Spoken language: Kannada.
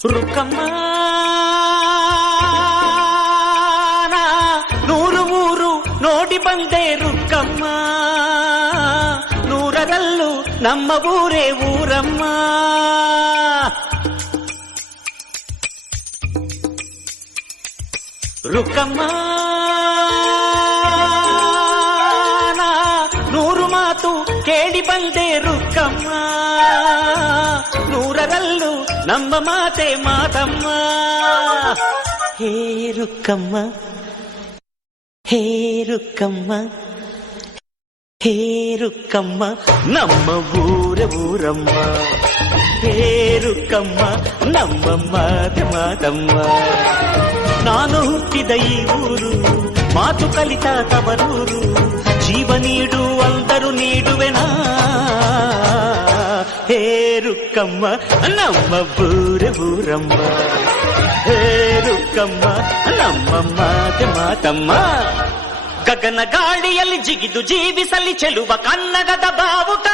ರುಕ್ಕಮ್ಮ ನೂರು ಊರು ನೋಡಿ ಬಂದೆ ರುಕ್ಕಮ್ಮ, ನೂರರಲ್ಲೂ ನಮ್ಮ ಊರೇ ಊರಮ್ಮ. ರುಕ್ಕಮ್ಮ ನೂರು ಮಾತು ಕೇಳಿ ಬಂದೆ ರುಕ್ಕಮ್ಮ, ನೂರರಲ್ಲೂ ನಮ್ಮ ಮಾತೆ ಮಾತಮ್ಮ. ಹೇ ರುಕ್ಕಮ್ಮ, ಹೇ ರುಕ್ಕಮ್ಮ, ಹೇ ರುಕ್ಕಮ್ಮ, ನಮ್ಮ ಊರ ಊರಮ್ಮ. ಹೇ ರುಕ್ಕಮ್ಮ, ನಮ್ಮ ಮಾತೆ ಮಾತಮ್ಮ. ನಾನು ಹುಟ್ಟಿದ ಈ ಊರು, ಮಾತು ಕಲಿತ ತವರೂರು, ಜೀವ ನೀಡು ಅಂದರು ನೀಡುವೆನಾ. ಹೇ ರುಕ್ಕಮ್ಮ, ನಮ್ಮ ಊರ ಊರಮ್ಮ. ಹೇ ರುಕ್ಕಮ್ಮ, ನಮ್ಮ ಮಾತೆ ಮಾತಮ್ಮ. ಗಗನ ಗಾಳಿಯಲ್ಲಿ ಜಿಗಿದು ಜೀವಿಸಲಿ ಚೆಲುವ ಕನ್ನಡದ ಬಾವುಟ.